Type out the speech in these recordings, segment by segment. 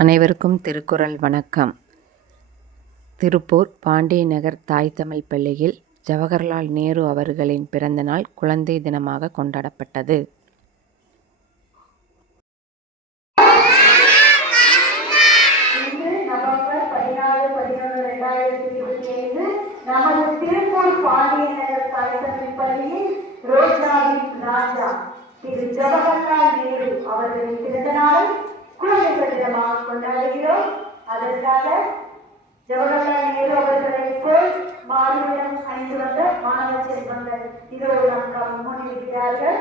அனைவருக்கும் திருக்குறள் வணக்கம். திருப்பூர் பாண்டிய நகர் தாய் தமிழ் பள்ளியில் ஜவஹர்லால் நேரு அவர்களின் பிறந்தநாள் குழந்தை தினமாக கொண்டாடப்பட்டது. நவம்பர் 14-11-2025 நமது திருப்பூர் பாண்டிய நகர் தாய் தமிழ் பள்ளியில் ரோஜாவின் ராஜா திரு ஜவஹர்லால் நேரு அவர்களின் பிறந்தநாளை குழந்தைகள் தினமாக கொண்டாடுகிறோம். அதற்காக ஜவஹர்லால் நேரு அவர்களை போல் மாறுவிடம் அணிந்து வந்த மாணவ செல்வங்கள் இதோடு முன்னிறுக்கிறார்கள்.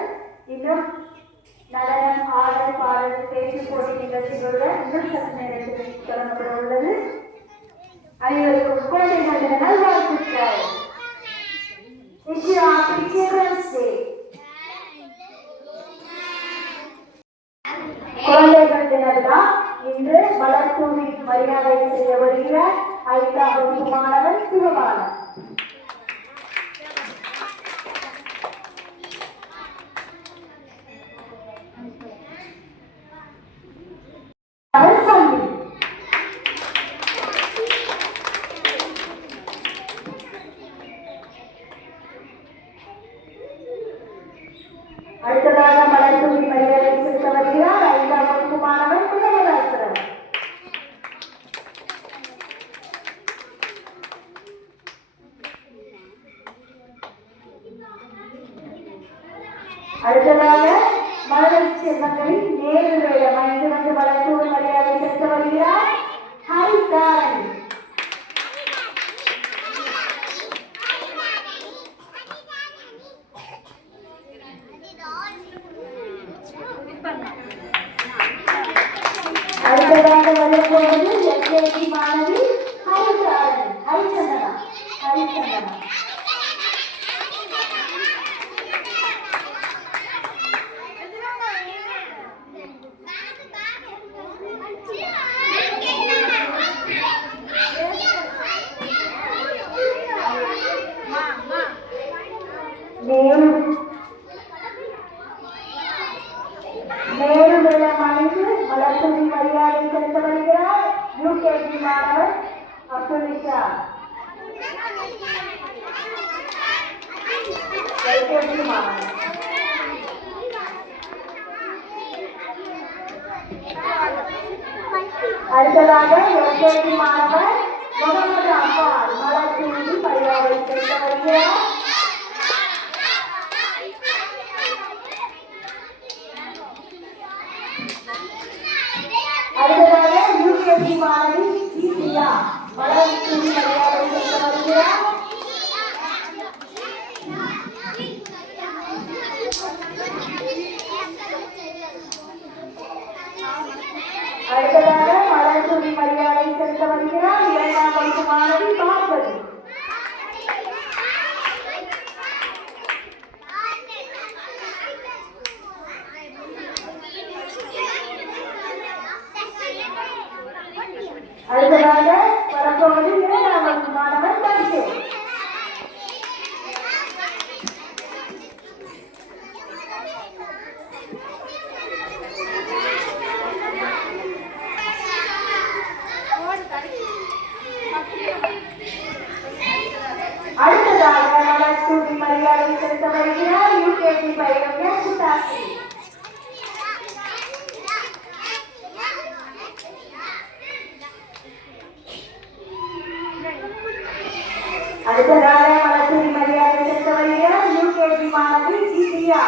இன்னும் நடனம், ஆடல், பாடல், பேச்சு போட்டி நிகழ்ச்சிகளுடன் இன்னும் சற்று நேரத்தில் தொடங்கப்பட உள்ளது. அனைவருக்கும் குழந்தைகள் தின நல்வாழ்த்துக்கள். குழந்தைகள் தினத்தான் இன்று மலர் தூவி மரியாதை செய்ய வருகிறார் 5ஆம் வகுப்பு மாணவன் சிவபாலன். அடுத்ததாக மலர் தூவி மரியாதை செலுத்த வருகிறார் 5ஆம் வகுப்பு மாணவன் குணவதாசன். அடுத்ததாக மலர் செல்வங்களின் நேரு வேடம் அணிந்து வந்து மலர் தூவி மரியாதை செலுத்த வருகிறார் ஹரிதாரன். அடுத்ததாக வரும்போது எல்கேஜி மாணவி ஹரிச்சந்தனா. நேரு வேடம் அணிந்து மலர் தூவி மரியாதை செலுத்த வருகிறார் யூகேஜி மாணவர் அப்துல்லிஷா. எல்கேஜி மாணவர் அடுத்ததாக எல்கேஜி மாணவர் முகமது அப்பால் மலர் தூவி மரியாதை செலுத்த வருகிறார். அடுத்ததாக யூகேஜி மாணவி சீசியா மலர் தூவி மரியாதை செலுத்த வருகிறார். அடுத்ததாக மலர் தூவி மரியாதை செலுத்த வருகிறார் 2ஆம் வகுப்பு மாணவி பார்வதி. அடுத்ததாக வரப்போவது 2ஆம் வகுப்பு மாணவன் பரிசு. அடுத்ததாக மலர் தூவி மரியாதை செலுத்த வருகிறார் யூகேஜி பைரவியா சுதாசி. அடுத்ததாக மலர் தூவி மரியாதை செலுத்த வருகிறார் யூகேஜி மாணவி சீசியா.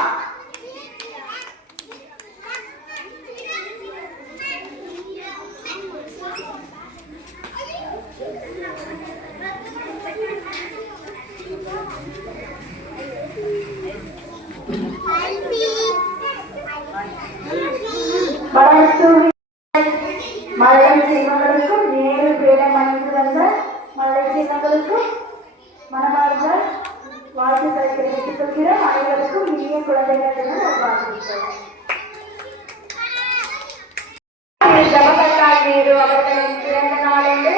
மலர் தூவி மலர் செல்வங்களுக்கும் நேரு வேடம் அணிந்து வந்த மலர் செல்வங்களுக்கும் மனமார்ந்த வாழ்த்துக்களை தெரிவித்துக் கொள்கிறோம். அனைவருக்கும் இனிய குழந்தைகள் தின நல்வாழ்த்துக்கள். ஜவஹர்லால் நேரு அவர்களின் பிறந்த நாளன்று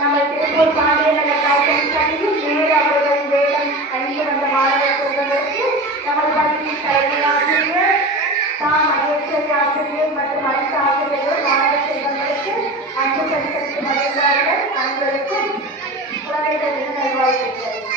நம்ம திருப்பூர் பாண்டிய நகர் தாய் தமிழ் பள்ளியில் நேரு அவர்களின் வேடம் அணிந்து வந்த மாணவ செல்வங்களுக்கு நமது பள்ளியின் தலைமை ஆசிரியர், ஆசிரியர் மற்றும் அனைத்து ஆசிரியர்கள் மாணவ செல்வங்களுக்கு நல்வாழ்த்துக்கள்.